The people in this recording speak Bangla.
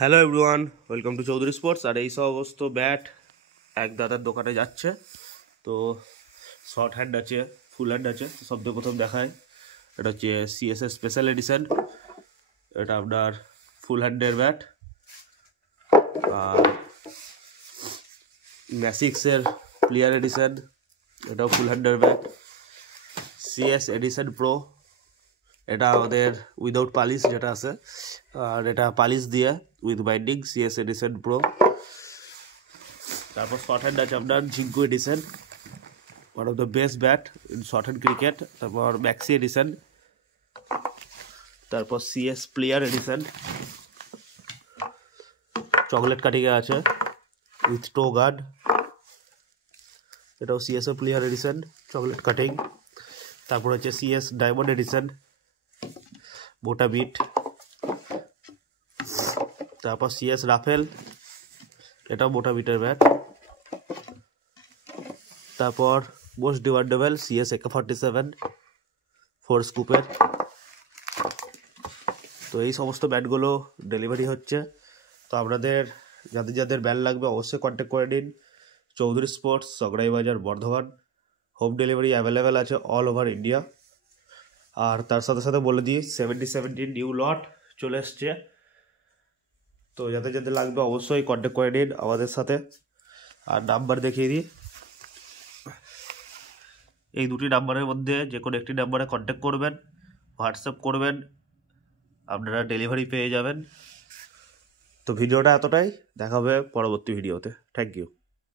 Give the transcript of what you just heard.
Hello everyone, welcome to Chowdhury sports. আর এই সমস্ত ব্যাট এক দাদার দোকানে যাচ্ছে। তো শর্ট হ্যান্ড আছে, ফুল হ্যান্ড আছে। সব থেকে প্রথম দেখায়, এটা হচ্ছে সিএসএস স্পেশাল এডিশন। এটা আপনার ফুল হ্যান্ডের ব্যাট। আর ম্যাসিক্সের প্লেয়ার এডিশন, এটাও ফুল হ্যান্ডের ব্যাট। সিএস এডিশন প্রো, এটা আমাদের উইদাউট পালিশ যেটা আছে, আর এটা পালিশ দিয়ে with binding, CS edition pro. তারপর শর্ট হ্যান্ড আছে আপনার জিঙ্কো edition, one of the best bat in short hand cricket. তারপর ম্যাক্সি এডিশন, তারপর সিএস প্লেয়ার এডিশন, চকলেট কাটিংয়ে আছে উইথ টো গার্ড। এটাও CS player edition, chocolate cutting. তারপর হচ্ছে সিএস ডায়মন্ড এডিশন, মোটা বিট। তারপর সিএস রাফেল, এটাও মোটা বিটের ব্যাট। তারপর মোস্ট ডিমান্ডেবল সিএস AK-47 4 স্কুপের। তো এই সমস্ত ব্যাটগুলো ডেলিভারি হচ্ছে। তো আপনাদের যাদের যাদের ব্যাট লাগবে অবশ্যই কন্ট্যাক্ট করে নিন। চৌধুরী স্পোর্টস, সগড়াই বাজার, বর্ধমান। হোম ডেলিভারি অ্যাভেলেবেল আছে অল ওভার ইন্ডিয়া। আর তার সাথে সাথে বলে দিই 70 নিউ লট চলে এসছে। তো যাদের যাদের লাগবে অবশ্যই কন্ট্যাক্ট করে নিন আমাদের সাথে। আর নাম্বার দেখিয়ে দিই, এই দুটি নাম্বারের মধ্যে যে কোনো একটি নাম্বারে কন্ট্যাক্ট করবেন, হোয়াটসঅ্যাপ করবেন, আপনারা ডেলিভারি পেয়ে যাবেন। তো ভিডিওটা এতটাই, দেখা হবে পরবর্তী ভিডিওতে। Thank you.